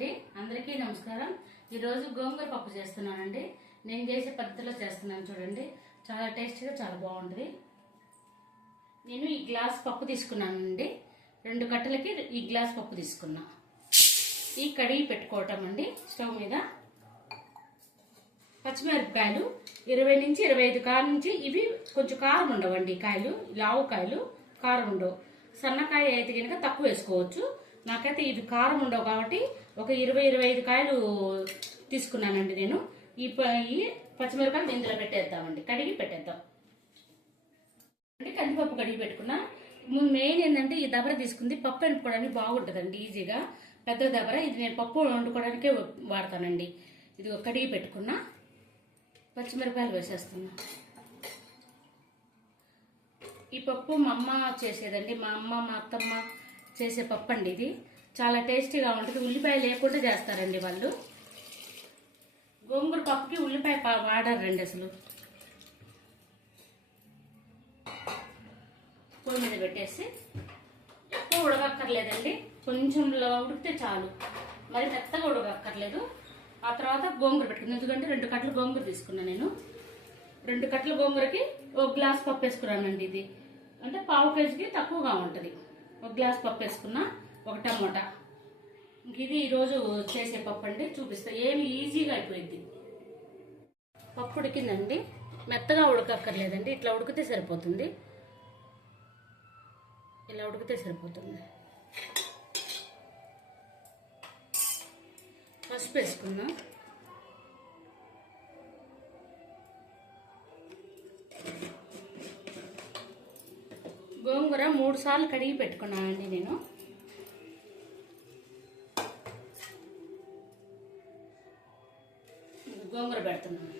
అండి. అందరికీ నమస్కారం. ఈరోజు గోంగూర పప్పు చేస్తున్నానండి. నేను చేసే పద్ధతిలో చేస్తున్నాను చూడండి. చాలా టేస్టీగా చాలా బాగుంటుంది. నేను ఈ గ్లాస్ పప్పు తీసుకున్నానండి. రెండు కట్టలకి ఈ గ్లాస్ పప్పు తీసుకున్నా. ఈ కడిగి పెట్టుకోవటం అండి. స్టవ్ మీద పచ్చిమిరపకాయలు ఇరవై నుంచి ఇరవై ఐదు కాయల నుంచి ఇవి కొంచెం కారం ఉండవండి కాయలు. లావు కాయలు కారం ఉండవు. సన్నకాయ అయితే కనుక తక్కువ వేసుకోవచ్చు. నాకైతే ఇది కారం ఉండవు కాబట్టి ఒక ఇరవై ఇరవై ఐదు కాయలు తీసుకున్నానండి నేను. ఈ ప- ఈ పచ్చిమిరపకాయలు ఇందులో పెట్టేద్దామండి. కడిగి పెట్టేద్దాం. అంటే కందిపప్పు కడిగి పెట్టుకున్నా. మెయిన్ ఏంటంటే ఈ దబర తీసుకుంది. పప్పు వండుకోవడానికి బాగుంటుందండి ఈజీగా. పెద్ద దబర. ఇది నేను పప్పు వండుకోవడానికే వాడతానండి. ఇది కడిగి పెట్టుకున్నా. పచ్చిమిరపకాయలు వేసేస్తున్నా. ఈ పప్పు మా అమ్మ చేసేదండి. మా అమ్మ మా అత్తమ్మ చేసే పప్పు అండి ఇది. చాలా టేస్టీగా ఉంటుంది. ఉల్లిపాయ లేకుండా చేస్తారండి వాళ్ళు. గోంగూర పప్పుకి ఉల్లిపాయ వాడారండి అసలు. పొయ్యి మీద పెట్టేసి ఎక్కువ ఉడకక్కర్లేదండి. కొంచెం ఉడికితే చాలు. మరి మెత్తగా ఉడకక్కర్లేదు. ఆ తర్వాత గోంగూర పెట్టుకుంది. ఎందుకంటే రెండు కట్టలు గోంగూర తీసుకున్నాను నేను. రెండు కట్టల గోంగూరకి ఒక గ్లాస్ పప్పు వేసుకున్నానండి ఇది. అంటే పావు కేజీకి తక్కువగా ఉంటుంది. ఒక గ్లాస్ పప్పు వేసుకున్నా ఒక టమోటా. ఇది ఈరోజు చేసే పప్పు అండి చూపిస్తా. ఏమి ఈజీగా అయిపోయింది పప్పు ఉడికిందండి. మెత్తగా ఉడకక్కర్లేదండి ఇట్లా ఉడికితే సరిపోతుంది. ఇలా ఉడికితే సరిపోతుంది. పసుపు వేసుకుందాం గోంగూర మూడు సార్లు కడిగి పెట్టుకున్నానండి నేను. గోంగూర పెడుతున్నాను.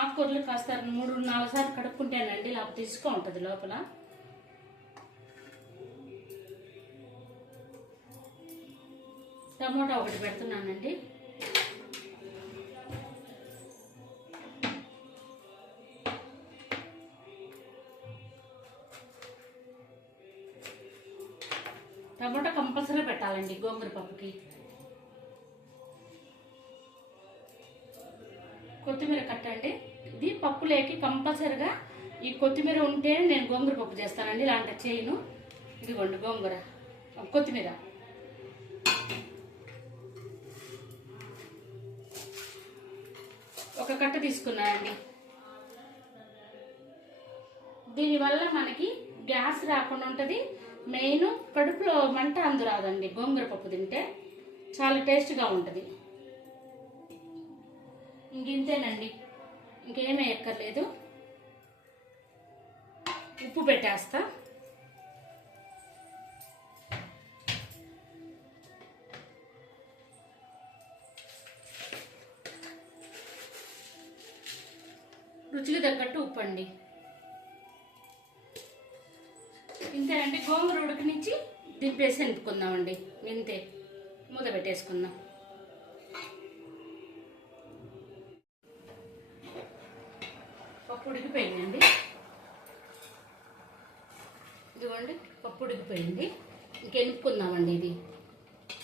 ఆకుకూరలు కాస్త మూడు నాలుగు సార్లు కడుక్కుంటేనండి లేకపోతే ఇసుక ఉంటుంది లోపల. టమోటా ఒకటి పెడుతున్నానండి. టమోటా కంపల్సరీ పెట్టాలండి గోంగూర పప్పుకి. కొత్తిమీర కట్టండి. ఇది పప్పులేకి కంపల్సరిగా ఈ కొత్తిమీర ఉంటే నేను గోంగూర పప్పు చేస్తానండి ఇలాంటి చేయను. ఇదిగోండి గోంగూర కొత్తిమీర. ఒక కట్ట తీసుకున్నానండి. దీనివల్ల మనకి గ్యాస్ రాకుండా ఉంటుంది. మెయిన్ కడుపులో మంట అందు రాదండి గోంగూర పప్పు తింటే చాలా టేస్ట్గా ఉంటుంది. ఇంకింతేనండి ఇంకేమీ ఎక్కర్లేదు ఉప్పు పెట్టేస్తా. రుచికి తగ్గట్టు ఉప్పు అండి. ఇంతేనండి గోంగూర ఉడికినించి దింపేసి నింపుకుందామండి. ఇంతే. మూత పెట్టేసుకుందాం. పప్పు ఉడికిపోయిందండి. ఇదిగోండి పప్పు ఉడికిపోయింది. ఇంకెనుపుకుందామండి ఇది.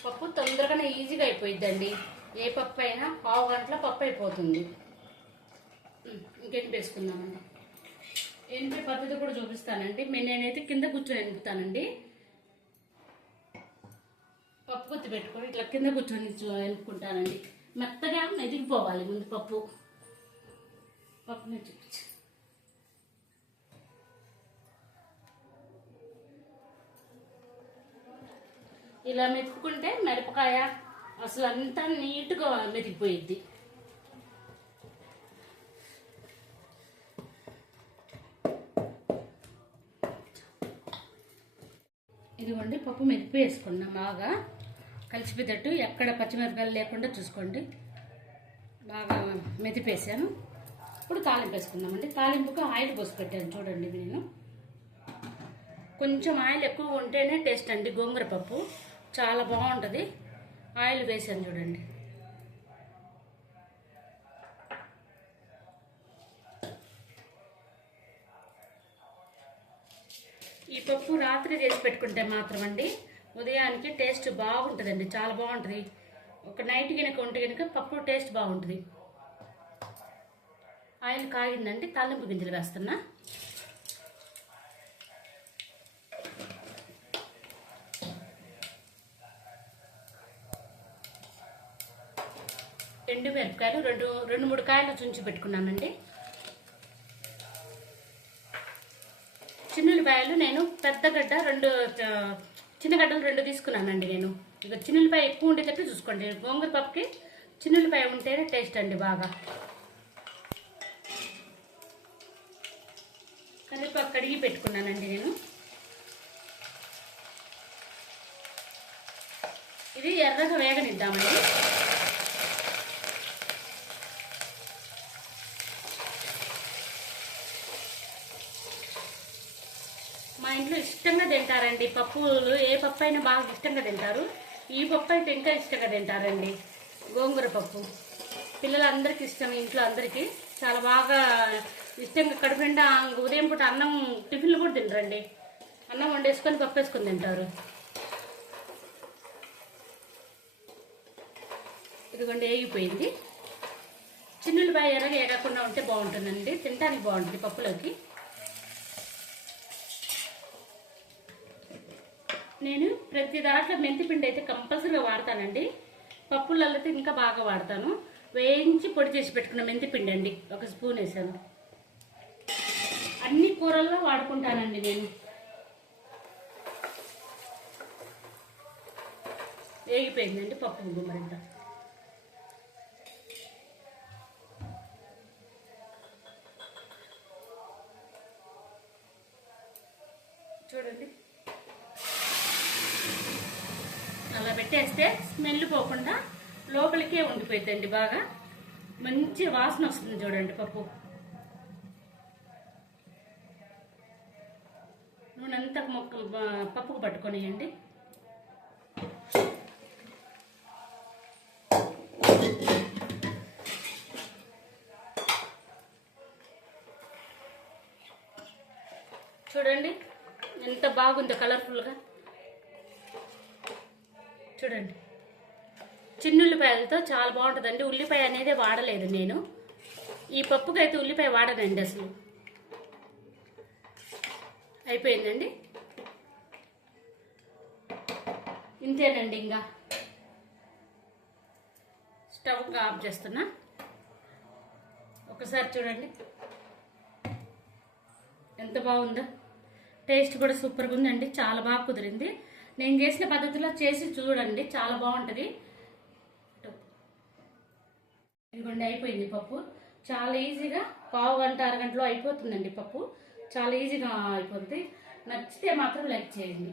పప్పు తొందరగానే ఈజీగా అయిపోయిద్దండి. ఏ పప్పు అయినా పావు గంటల పప్పు అయిపోతుంది. ఇంకెంటి వేసుకుందామండి ఎనిపే పద్ధతి కూడా చూపిస్తానండి. మే- నేనైతే కింద కూర్చొని ఎనుపుతానండి పప్పు గుత్తి పెట్టుకొని ఇట్లా కింద కూర్చొని చూ- ఎనుపుకుంటానండి మెత్తగా మెదిగిపోవాలి ముందు పప్పు. పప్పు చూపించు. ఇలా మెతుకుంటే మిరపకాయ అసలు అంతా నీట్గా మెతికిపోయిద్ది ఇదిగోండి పప్పు మెదిపి వేసుకున్నాం బాగా. కలిసిపోయేటట్టు ఎక్కడ పచ్చిమిరపకాయలు లేకుండా చూసుకోండి. బాగా మెదిపేసాను ఇప్పుడు తాలింపు వేసుకుందామండి. తాలింపుకు ఆయిల్ పోసి పెట్టాను చూడండి నేను. కొంచెం ఆయిల్ ఎక్కువ ఉంటేనే టేస్ట్ అండి. గోంగూర పప్పు చాలా బాగుంటుంది. ఆయిల్ వేసాను చూడండి. పప్పు రాత్రి చేసి పెట్టుకుంటే మాత్రం అండి ఉదయానికి టేస్ట్ బాగుంటుందండి చాలా బాగుంటుంది. ఒక నైట్ కనుక ఉంటే కనుక పప్పు టేస్ట్ బాగుంటుంది. ఆయిల్ కాగిందండి తాలింపు గింజలు వేస్తున్నా. ఎండు మిరపకాయలు రెండు రెండు మూడు కాయలు చుంచి పెట్టుకున్నానండి. చిన్నులపాయలు నేను పెద్ద గడ్డ రెండు చిన్న గడ్డలు రెండు తీసుకున్నానండి నేను. ఇక చిన్నులపాయ ఎక్కువ ఉండేటట్టు చూసుకోండి. గోంగూర పప్పుకి చిన్నులపాయ ఉంటేనే టేస్ట్ అండి బాగా. కరివేపాకు కడిగి పెట్టుకున్నానండి నేను. ఇది ఎర్రగా వేగనిద్దామండి. మా ఇంట్లో ఇష్టంగా తింటారండి. పప్పులు ఏ పప్పు అయినా బాగా ఇష్టంగా తింటారు. ఈ పప్పు అయితే ఇంకా ఇష్టంగా తింటారండి. గోంగూర పప్పు. పిల్లలందరికీ ఇష్టం ఇంట్లో అందరికీ. చాలా బాగా ఇష్టంగా కడుపుండా ఉదయం పూట అన్నం టిఫిన్లు కూడా తినరండి. అన్నం వండేసుకొని పప్పు వేసుకొని తింటారు. ఇదిగోండి వేగిపోయింది చిన్నులపాయ ఎర్రగా ఏగకుండా ఉంటే బాగుంటుందండి. తినడానికి బాగుంటుంది పప్పులోకి. నేను ప్రతి దాంట్లో మెంతిపిండి అయితే కంపల్సరీగా వాడతానండి. పప్పులలో అయితే ఇంకా బాగా వాడతాను. వేయించి పొడి చేసి పెట్టుకున్న మెంతిపిండి అండి. ఒక స్పూన్ వేసాను. అన్ని కూరల్లో వాడుకుంటానండి నేను. వేగిపోయిందండి పప్పు గుమ్మరింత చూడండి. అలా పెట్టేస్తే స్మెల్ పోకుండా లోపలికే ఉండిపోయిందండి బాగా. మంచి వాసన వస్తుంది చూడండి పప్పు. నూనె అంతా మొక్క పప్పుకు పట్టుకొనియండి. చూడండి ఎంత బాగుందో కలర్ఫుల్గా చూడండి. చిన్నుల్లిపాయలతో చాలా బాగుంటుందండి. ఉల్లిపాయ అనేది వాడలేదు నేను. ఈ పప్పుకైతే ఉల్లిపాయ వాడనండి అసలు. అయిపోయిందండి? ఇంతేనండి ఇంకా. స్టవ్ ఆఫ్ చేస్తున్నా. ఒకసారి చూడండి. ఎంత బాగుందో. టేస్ట్ కూడా సూపర్గా ఉందండి. చాలా బాగా కుదిరింది. నేను చేసిన పద్ధతిలో చేసి చూడండి చాలా బాగుంటుంది. ఇదిగోండి అయిపోయింది పప్పు. చాలా ఈజీగా పావు గంట అరగంటలో అయిపోతుందండి పప్పు. చాలా ఈజీగా అయిపోతుంది నచ్చితే మాత్రం లైక్ చేయండి.